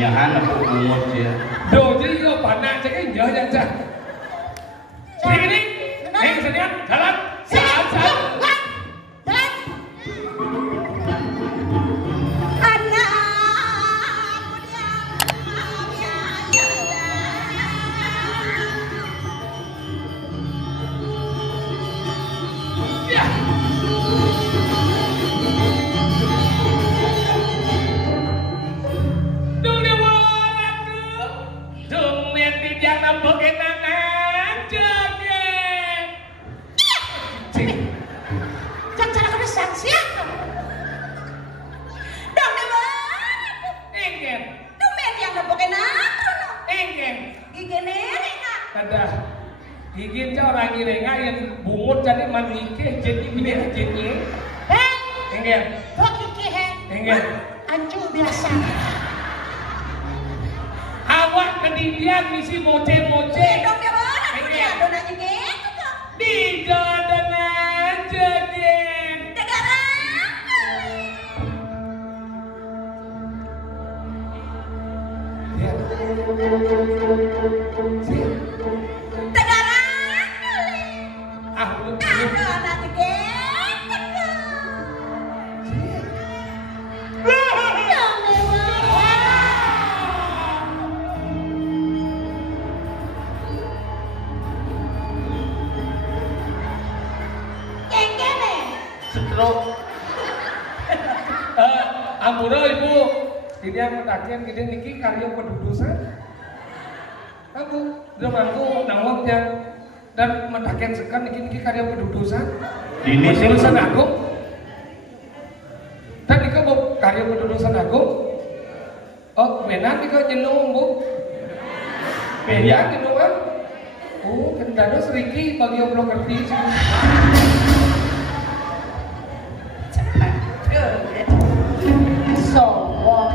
Nyahan aku umur dia. Đồ chứ yêu bản nạn cho cái nhớ nhận ra. Đi đi. Anh sẽ đi ăn. Jalan. Jalan. Jalan. Anak Ya. Gigin cho orang ngirenga yang bungut jadi manike jadi biar jadi. Hei, enggak. kok gigi hei? Enggak. Anjing biasa. Awak kedidian misi moce-moce. Dong dia mana? Enggak. Dona aja gitu kok. Di jodoh aja gen. Negara. Ya. Ampura ibu, ini yang mentakian gede niki karya pendudusan. Aku zamanku nawaknya dan mentakian sekan niki karya pendudusan. Ini pendudusan aku. Dan niki mau karya pendudusan aku. Oh, benar niki jenung bu. Benar jenung kan? Oh, kendana seriki bagi yang belum ngerti sih. Sombong,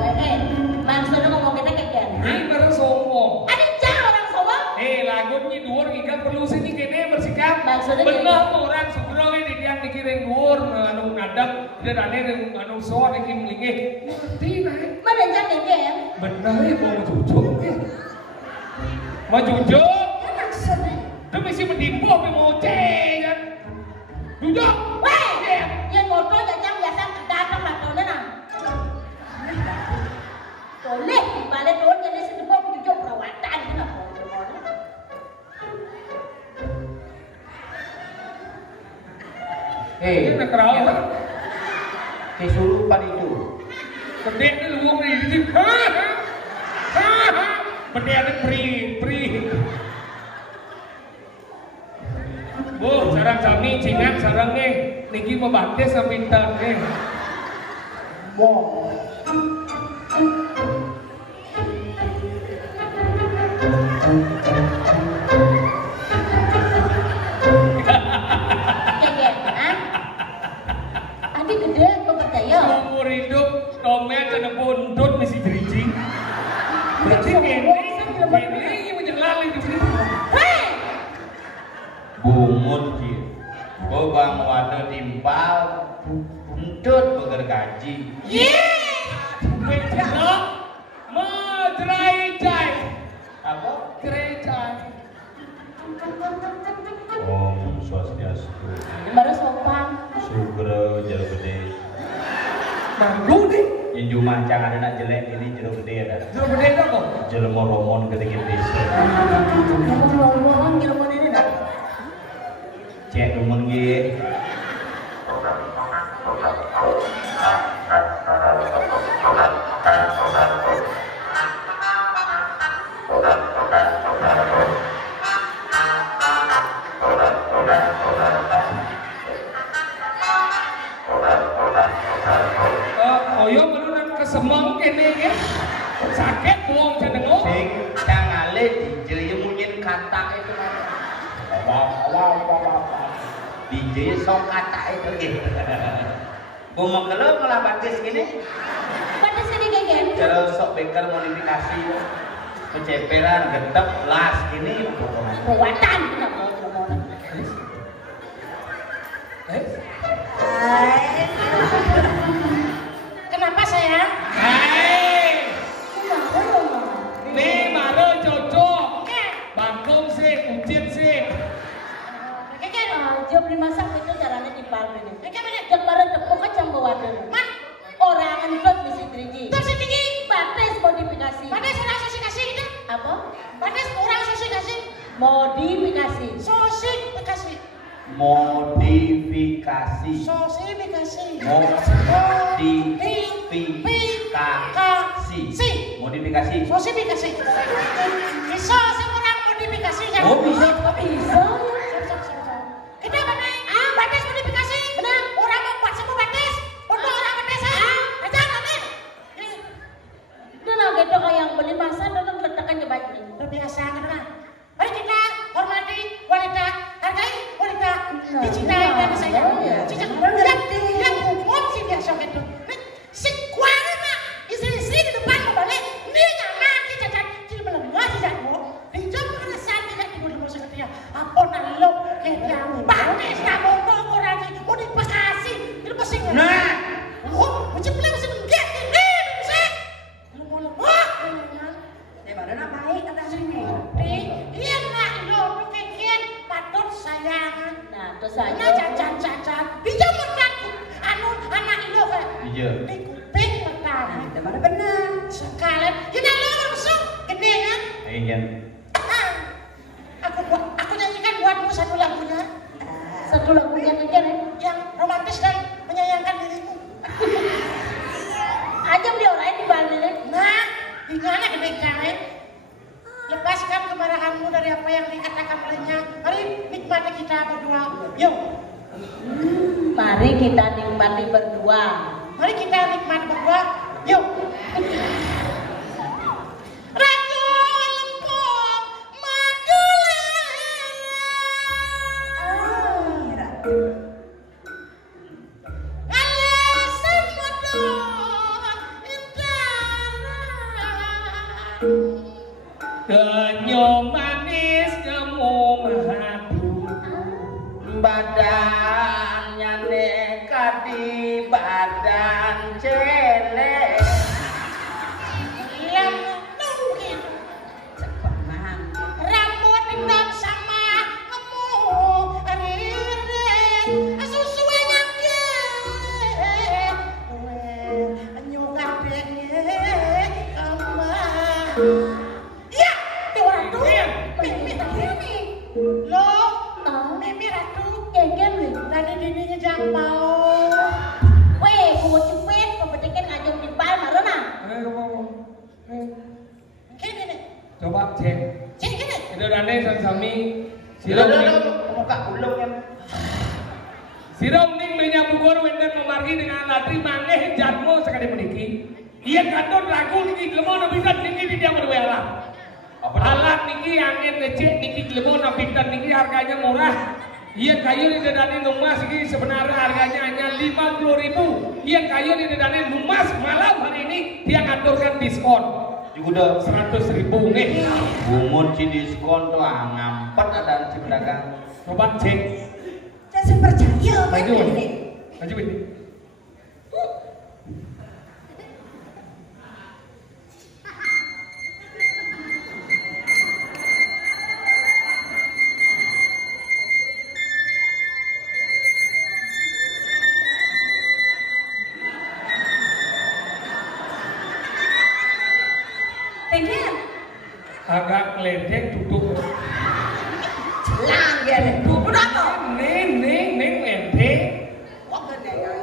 maksudnya ngomong kita kayak gini? Ini baru sombong. Ada cara orang sombong? Lagunya dhuwur kita perlu sini kene bersikap. Maksudnya bener orang sugro ini dia dikiring dhuwur anu ngadeg dan ane anu soal iki mlingih. Ngerti nae. Mana jangan ya? Bener ya mau jujuk. Mau jujuk. Ya maksudnya. Itu mesti mentimpo mau kan. Jujuk. Weh, yang motor jangan biasa datang motornya nah. Boleh dibalik turun jadi sedepok jujur perawatan kenapa? Ini nak kerawat. Kesurupan itu. Gede ni luwung ni di sini. Benda ada pri. Bu, sarang kami cingat sarang ni. Niki membantes sampai bintang ni. Mau. Umur hidup domet ada bundut mesti bridging. Bridging ini menjelang di sini. Bungut dia. Oh bang wadah timpal, bundut begergaji. Bencana menjerai-jai. Apa? Gerai-jai. Om Swastiastu. Baru sopan. Sugro Jalgede. Malu nih. Jumah jangan ada nak jelek ini jeruk gede ada. Jeruk gede itu kok. Jelmo romon gede-gede. Ngomong ngomong ini dah. Cek rumon ge. Oyo menurut kesemong kene ya. Sakit buang cendengo. Sing cangale DJ munyin kata itu kan. DJ sok kata itu gitu. Gua kalau ngelabatis gini. Pada sini gegen. Cara sok beker modifikasi. Keceperan, getep, las gini. Buatan kita mau ngomong. Kenapa sayang? Hai. Kenapa dong? Nih maro cocok. Bangkong sih, ujian sih. Kakek aja beli masak itu caranya di palme ini. Kakek mana? Jam bareng tepuk aja bawa dulu. Mak, orang entot misi tinggi. Terus tinggi. Batas modifikasi. Batas orang sosifikasi itu? Apa? Batas orang sosifikasi. Modifikasi. Sosifikasi. Modifikasi. Sosifikasi. Modifikasi. Modifikasi. Sosifikasi. Bisa seorang modifikasi yang. Oh bisa. Bisa. Kita mana? Batas modifikasi. Benar. Orang mau buat semua batas. Untuk orang batas. Aja nanti. Nah, gitu yang beli masa datang letakkan ke baju. Terbiasa kan? Mari kita hormati wanita, hargai wanita, dicintai dan disayang. Cicak yang umum sih biasa gitu. Si kuara mah istri-istri di depan mau balik. Ini nyaman cacat jadi melengah tidak mau. Dijam pada saat tidak tidur di musuh dia. Apa nalo yang bagus kamu mau lagi mau dipakasi. Itu pasti. Nah, macam mana masih menggigit ini bisa. Lemah. Daripada nak baik atas sini. Iya nak lo kekian patut sayang. Nah, terus saja. Nah, cacat. Dia menang anu anak lo kan. iya. Di kuping pertama. Daripada benar. Sekalian, kita lo masuk gede kan? Ingin. Aku nyanyikan buatmu satu lagunya. Satu lagunya kekian yang romantis dan menyayangkan dirimu. Aja beliau lain di Bali. Nah, di mana gede jangan? Lepaskan kemarahanmu dari apa yang dikatakan olehnya. Mari nikmati kita berdua. Yuk. Mari kita nikmati berdua. Mari kita nikmati berdua. Yuk. Ratu Lempung Magelang. Alasan modal indah. Kenyo manis kamu madu. Badannya nekat di badan celek. Yang nungkin rambut dengan sama kamu ririn susunya ke nyuka denge kemah ya di orang tuh mimi lo mimi ratu kegem tadi dininya jampau weh kumu cepet pembedikan ajong di pal marona gini Coba cek. gini Itu dane sami Siram siram muka ulung kan. siram ning minyak bugor wenden memargi dengan latri maneh jatmu sekali meniki. Iya kantor lagu niki lemon bisa niki di dia berwela. Alat niki angin ngecek niki lemon pintar niki harganya murah. Iya kayu di dadane numas ini sebenarnya harganya hanya 50.000. Iya kayu di dadane numas malam hari ini dia ngaturkan diskon. Juga 100.000 nih. Bumut si diskon tuh ngampet ada si pedagang. Coba cek. Saya percaya. Maju ini. Maju ini. Pengen. Agak ngeledek duduk. Lang ya. Duduk Udah apa? Neng ledek. Kok gede ya?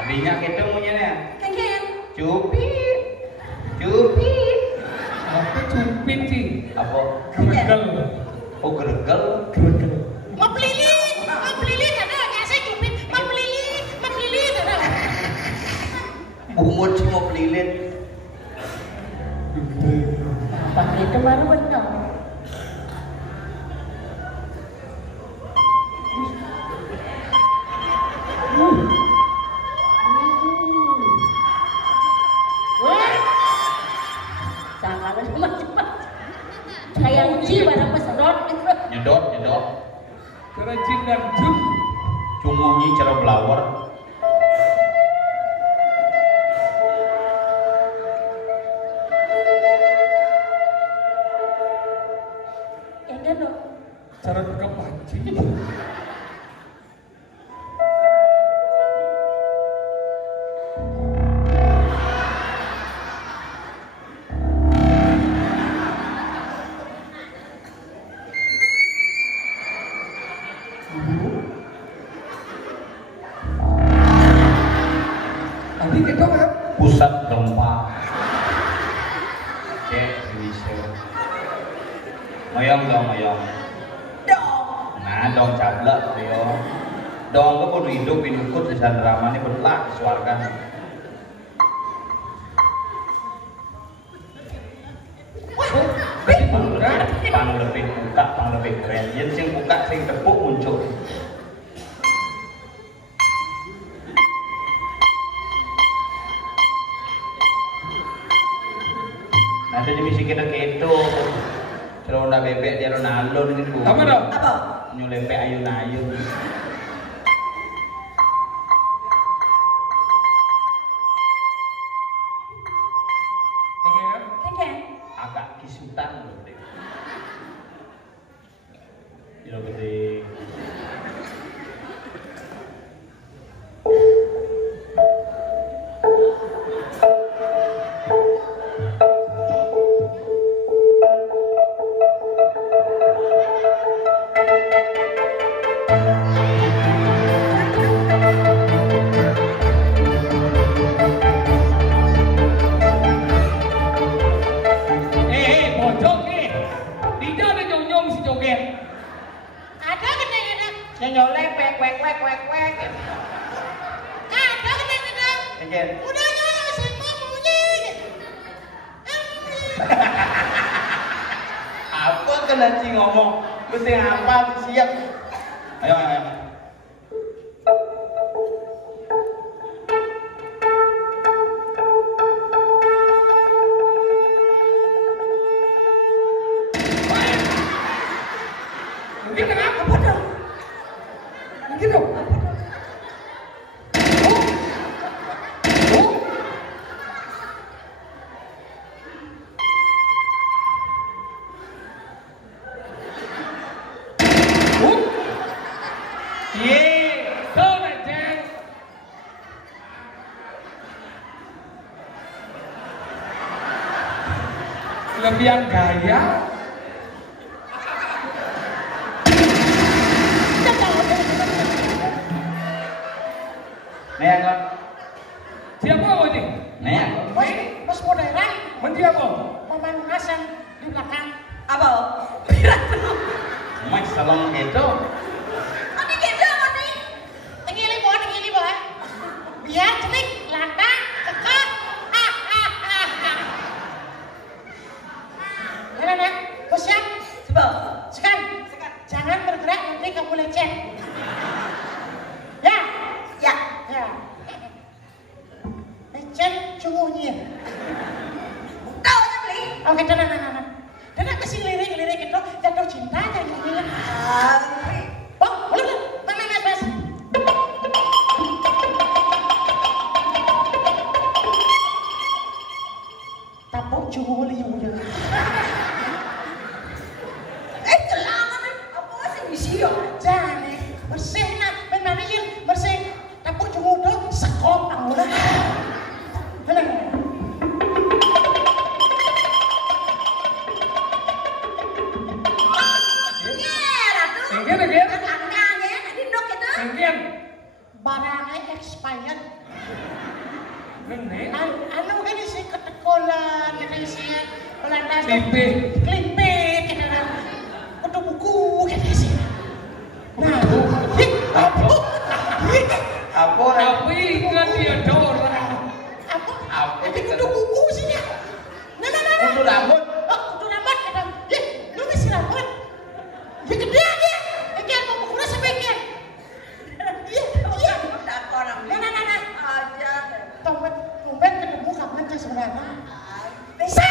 Adinya kita punyanya. Pengen. Cupit. Apa cupit sih? Apa? Geregel. Oh geregel. Mau pelilit ada nggak saya cupit, mau pelilit ada. Bumut sih mau pelilit. Pak itu baru benar. Sangat macam kayak uji barang pesedot gitu. Nyedot. Kerajin dan jum. Cungunyi cara belawar. Enggak dong. Cara buka panci. Tadi kita kan Pusat gempa. Cek sini sih. Mayang. Dong. Nah dong cablak ayo. Dong ke pun hidup inukut di drama ini berlak suarkan. Pang lebih buka, pang lebih keren. Yang sing buka sing tepuk muncul. Nah jadi misi kita keto. Celana bebek dia alun ini bu. apa dong? Apa? Nyulempe ayun-ayun. Pengen. Pengen. Agak kisutan loh deh. Yo gede. Bojok nih. Tidak ada nyong si joget. Ada kadang-kadang. Yang nyolek wek. Ada kadang-kadang. Kejen. Udah nyonya semua bunyi. Apa kena Ci ngomong? Mesti apa siap. Ayo. Mungkin kenapa? Apa dong? Mungkin dong. Lebihan gaya. Neng lah. Siapa kau ini? Neng. Bos modern. Menteri apa? Pemanasan di belakang. Apa? Mas salam gitu. Ani gitu apa nih? Tinggi boh. Biar celik, lantang, kekeh. Nah. Bos siap. Coba. Sekarang. Jangan bergerak nanti kamu lecet. Ya. Ya. Lecet cungunya. Tahu aja beli. Oke, tenang. Dan aku sih lirik itu jatuh cinta aja gini. Ah, Kira. Angkanya tadi dok itu. Mungkin. Barangnya expired. Bener. Anu kan sih ketekolan, kan sih Belanda. Klimpit, kan. Kudu buku, kan sih. Nah, Apa? Tapi ingat dia orang. Apa? Tapi kudu buku sih ya. Nah. Kudu rambut. Oh, kudu rambut, kan. Lu masih rambut. Ya gede dia. Ekian mau buku sampai ekian. Iya. Tak orang beli. Nah. Aja. Tumben ketemu kapan kan sebenarnya. Bisa.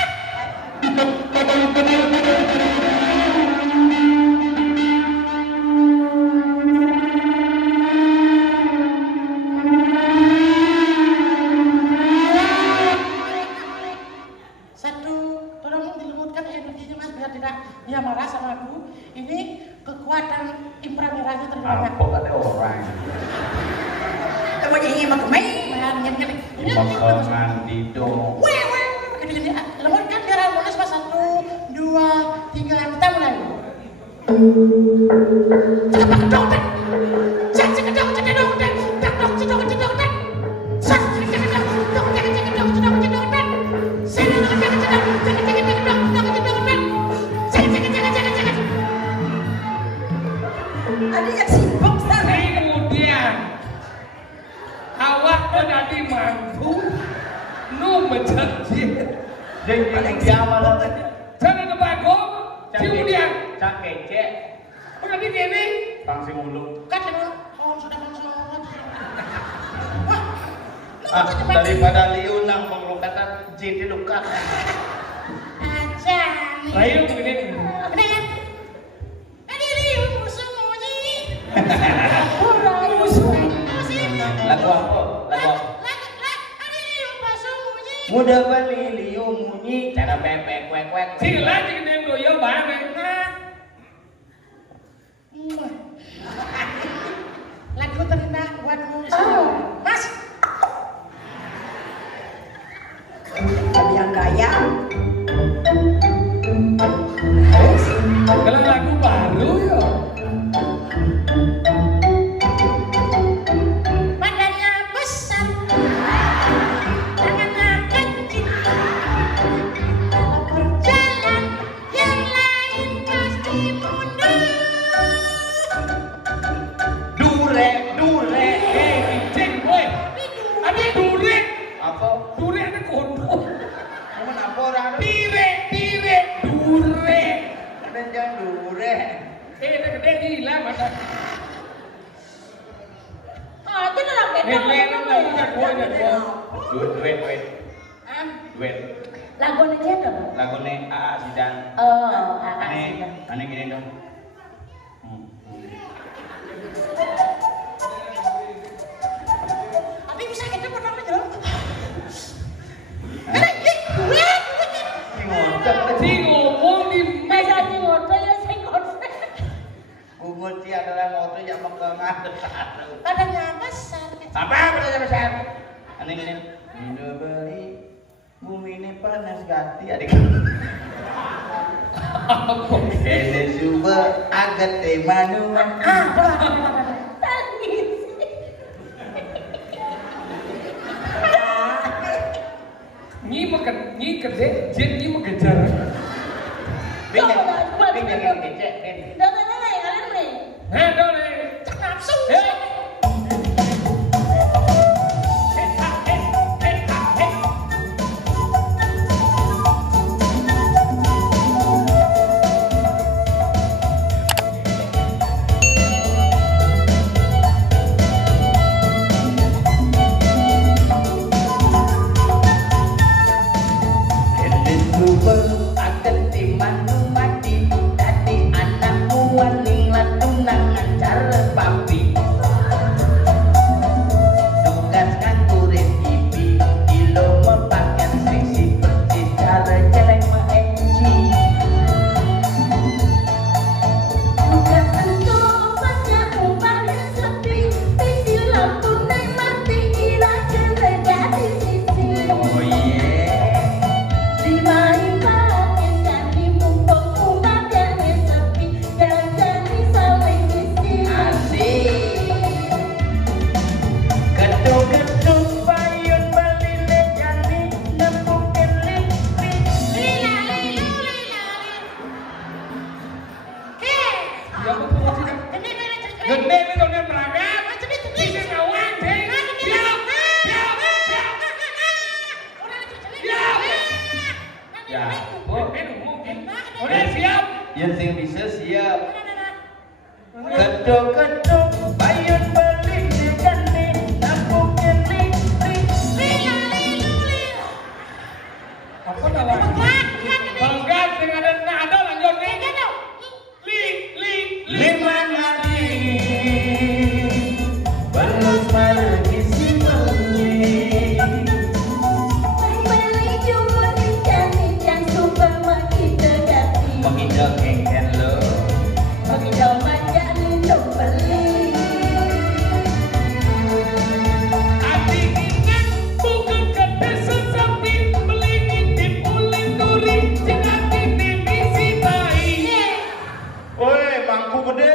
Satu, tolong dilembutkan energinya mas biar tidak dia marah sama aku. Ini kekuatan inframerahnya terbanyak. Apa ada orang? Kamu nyanyi sama kemai. Makangan di dong. Gini, lembutkan biar harmonis mas. 1, 2, 3, kita mulai. Ada yang sibuk sana. Kemudian awak menjadi mantu nu menjanji. Jadi dia malah Sana nebago, kemudian cak kece, udah di gini. pangsi mulu. Kan sudah masuk. Daripada liunang pengelukatan jadi luka. Aja. Rayu begini. Kemudian, musuh munyi. Lagu apa? Muda beli liu munyi, cara bebek kwek. Sila jadi yang doyo banget. Lagu terindah buatmu. Mas. Ada yang kaya. Kalau lagu baru yo. Badannya besar, tangannya kecil. Kalau berjalan, yang lain pasti mundur. Dure. Cing, woi. Ada dure. Apa? Dure ada kondo. Kamu apa orang? Tire. Dure. Dan jangan dure. Ada gede hilang ada. Itu orang Lihat lagu nya dua. Duet. Lagu ini aja dong. Lagu nih AA Sidang. Oh, Aneh gini dong. Tapi bisa kita pernah menjelang. Si ngomong di Masa di motor ya saya konsen. Gugur si adalah motor yang mengenal. Badannya besar. Sampai apa besar? Aneh gini. Muda beli bumi ini panas gati adik. Ini super agak temanuan. Nyi kerja, jen nyi mengejar. Bing jangan kecek. Nah, dole. Nafsu. Papi siap. Yang sing bisa siap. Kedok-kedok bayun beli digani napukin li. Apa namanya? Bangga sing ada nada lanjut nih. Lima nadi balus margi si beli. Beli cuma dicari yang suka makin dekati. Makin dekeng lo. Makin jauh manja lindung beli. Adik ingat bukan kata sesapi beli ngintip ulin duri jangan ini misi tai. Woi, mangku gede.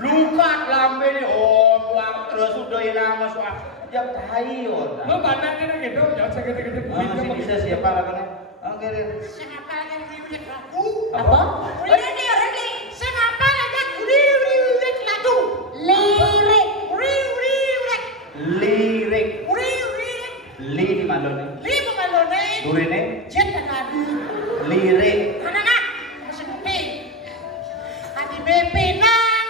Lukat lambe ni om wang terus udah nama suah. Ya tai yo. Lo banyak kena gitu, jangan segede-gede Masih bisa siapa lagunya? Oke deh. Siapa lagi yang udah lagu? Apa? Ready. Siapa lagi udah lagu? Lirik. Lirik. Udah. Li di mana nih? Lima malone. Durene. Jet dan Lirik. anak-anak masih ngerti. Adi Bepi nang.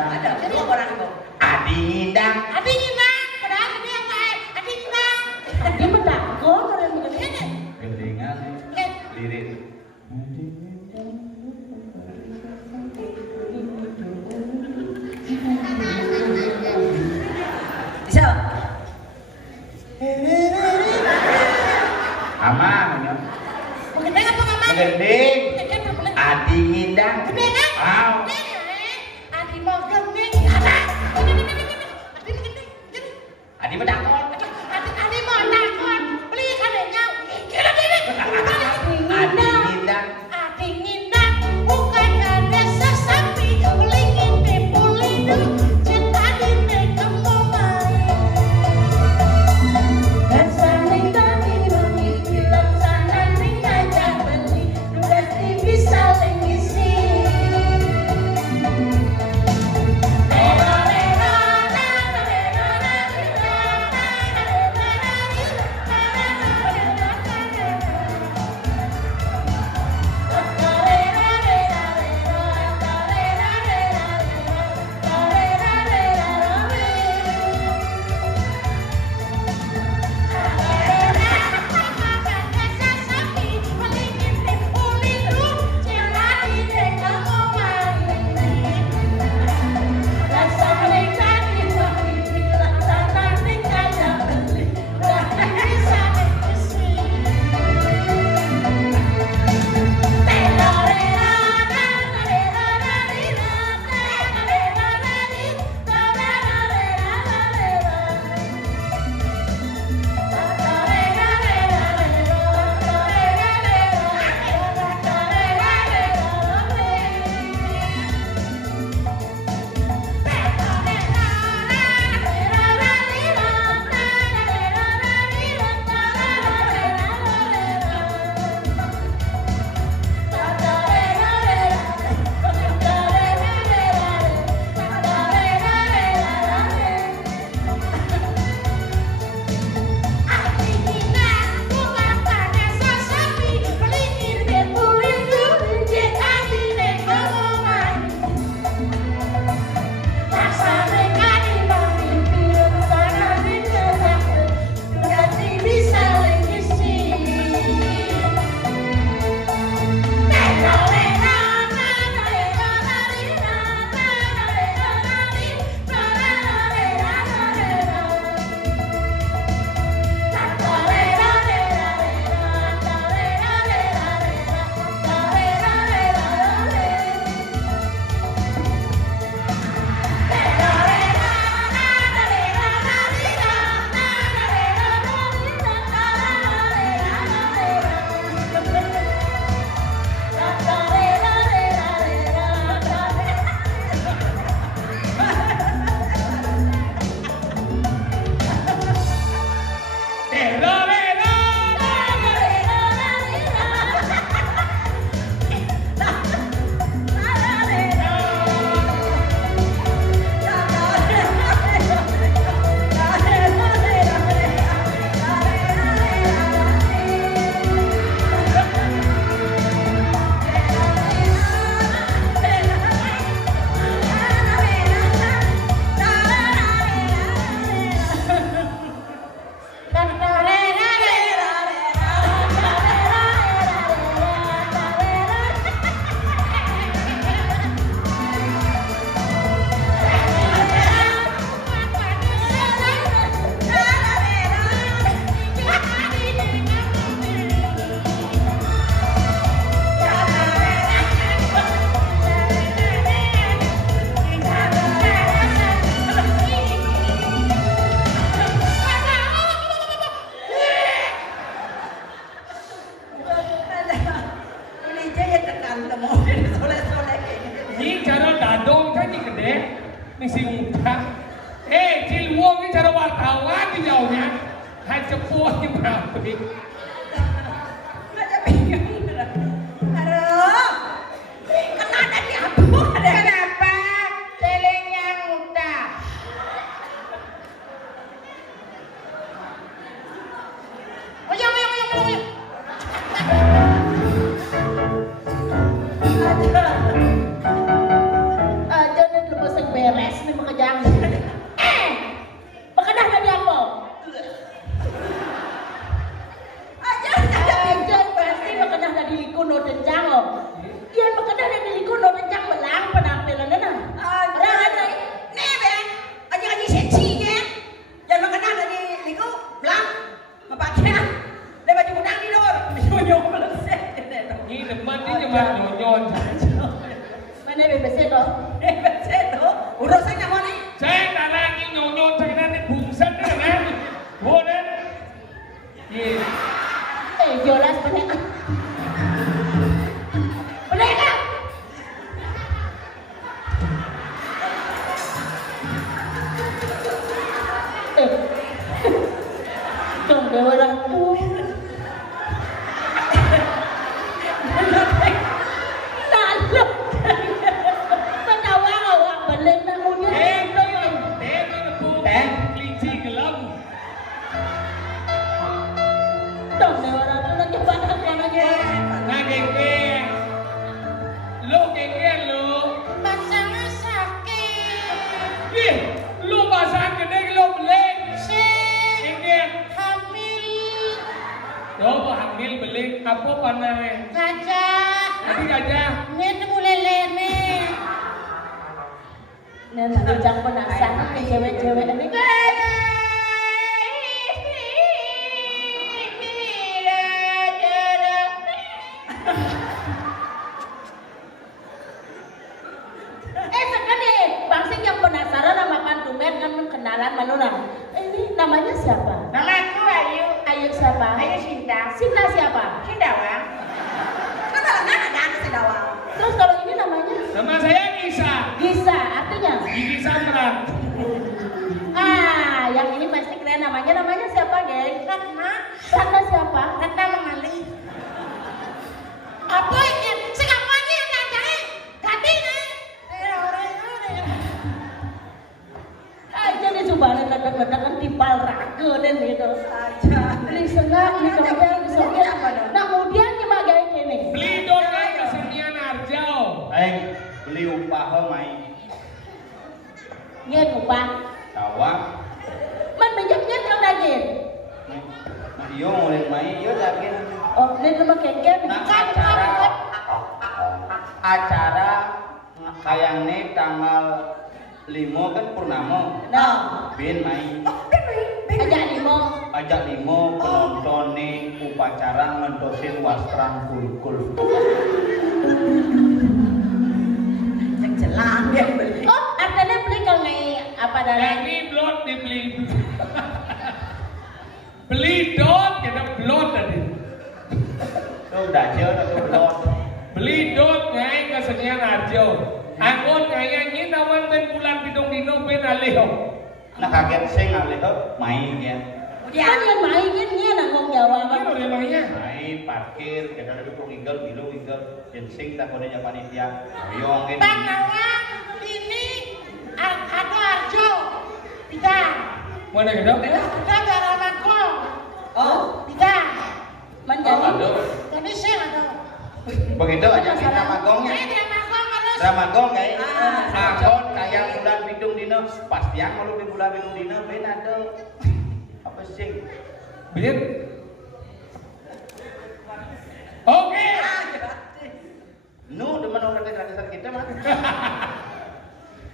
Ada. Jadi orang itu. Adi ngindang. Adi nang. Padahal ini yang lain. Adi nang. Dia medakon orang begini. Ini. Gendingan. Lihat. Lirik. Bisa. Aman ya. Mengendeng apa nggak mau? Gending. Mengendeng apa? Adi ngindang. Gendeng kan? Aw. Adi mau gendeng. Ada. Adi gendeng. Adi medakon. Adi mau takon. Beli kadenya. Kira. Adi ngindang. Adi ngindang. Bukan ada sesapi. Beli ngintip pulidu. Cinta dine kemomai. Rasanya tadi bagi bilang sana nih ngajak beli. Pasti bisa lengisi. udah mau soleh-soleh kayak gitu. Ini cara dadong kan ini gede, misi muda. Cilwong ini cara wartawan di jauhnya. Hai cepuh ini berapa nih? Nggak bingung. Aduh, kena tadi apa? Kenapa? Celengnya muda. Oyang. Jangan lepas yang beres nih makejang. Makedah tadi apa? Jangan pasti makedah tadi liku no dencang om. Iya makedah tadi liku no dencang belang penampilannya nah. Orang ada Nih Ben, aja sensi kan? Jangan makan dari liku, belang, ngepaknya. Dia baju kudang tidur, nyonyong melesat. Ini depan ini cuma nyonyon. mana BBC tuh? BBC tuh, urusannya mau nih. Saya tak lagi nyonyon saya nanti bungsan ni kan. Boleh. Jelas bener. Bener kan? Tunggu dia orang tuh. Apa panai? Gajah. Tadi gajah. Ini mulai lele. Nên là tôi chẳng có nặng sáng cái cewek-cewek ini. Sekali Bang Sing yang penasaran sama makan tumen kan kenalan Manurang. Ini namanya siapa? Namaku Ayu. Ayu siapa? Ayu Sinta. Sinta siapa? Sindawang. Kenapa ada Sindawang? Terus kalau ini namanya? Nama saya Gisa. Gisa, artinya? Gigi Samran. Yang ini pasti keren namanya siapa, geng? Ratna. Ratna siapa? Ratna mengalih. Apa ini? Sekapanya yang ngajari? Ganti nih. Aja nih coba ledak-ledak kan tipal raga dan gitu. Aja. Beli senang, disobel. Nah kemudian gimana gaya ini? Beli donat kesenian Arjau. Beli upah mai. Ngen upah. Tawa. Man banyak-banyak yang daging. Iyo mulai mai, iyo daging. Oh, ini rumah kengkeng. Nah, acara kayaknya tanggal 5 kan purnama. Nah, Bin main. ajak limo penonton nih upacara ngendosin wastrang kulkul. Yang jelas dia beli. Oh, artinya beli kalau apa darah? Ini blot dibeli. Beli dot kita blot tadi. Tuh dajel atau belum? Beli dot ngai kesenian Arjau. Angkot kayak ini nawan ben bulan bidung dino ben alih. Nah kaget sing alih main ya. Kan yang mainin nya nanggung Jawa Ini kan. udah emangnya. Main parkir, kita ada dukung igel, bilu igel, jensing tak kodenya panitia. Oyong ini. Panawang ini ada Arjo. Tidak. Mana kita? Kita cara makong. Oh, Tidak. menjadi Aduh. Tapi saya ada. Begitu aja kita magongnya. Saya tidak makong harus. Ramagong kayak angkot kayak bulan bidung dino. Pastian kalau di bulan bidung dino ben ada apa sih? Bin. Oke. Nu demen orang gratisan kita mah.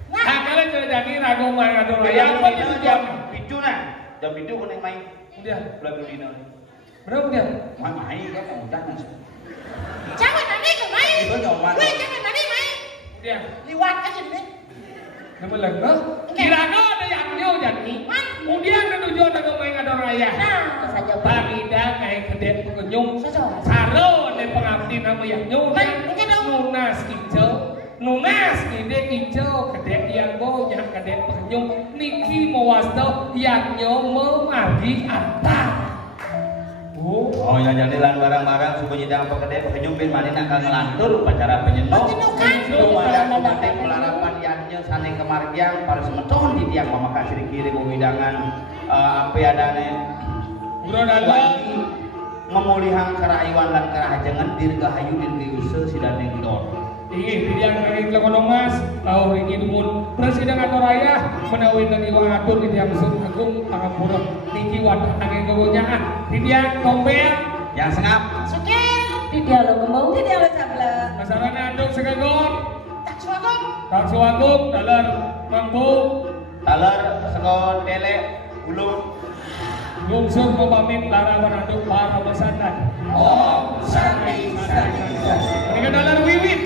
Nah, kalian sudah jadi ragu mana dulu ya? Yang Apa dino itu jam jam? bidu nah. Jam bidu kuning main Udah. bulan bidung dino. Berapa dia? Main kan udah kan. Jangan tadi ke main. Itu nyoman. Gue jangan tadi main. Dia. Liwat aja nih. Nama lagi. Kira-kira ada ayahnya jadi. Kemudian menuju ke main ador ayah. Nah, saja Pangida kayak gede kenyum. Saja. Saro ne pengabdi nama yang Man, ini dong. nunas hijau. Nunas gede hijau gede dianggo yang gede penyum niki mewasto yang nyomo margi antar. Oh ya jadi lan barang-barang suku nyidang pekedai penyumpin manina kang ngelantur upacara penyenuh. Penyenukan. Lumayan kumatik pelarapan yannya saning kemargiang para semeton di tiang mamakan siri kiri widangan apa adane. Bro dalam Memulihang keraiwan dan kerajangan dirgahayu dirgiuse sidaning dor. Ih, yang dari Telekono Mas, tahu ini dumun Presiden atau Raya menawi dari wangatur di tiang Sun Agung Pangapura niki wadah angin kegonyangan di tiang tombel Yang sengap. Sukir. di dialog kembang, di dialog sablek. masalahnya aduk segagon Tak suagong. tak suagung dalar mampu Taler segon tele ulun. lungsur mempamit larawan aduk para pesanan. Oh, Sami. Ini kan dalar wiwit.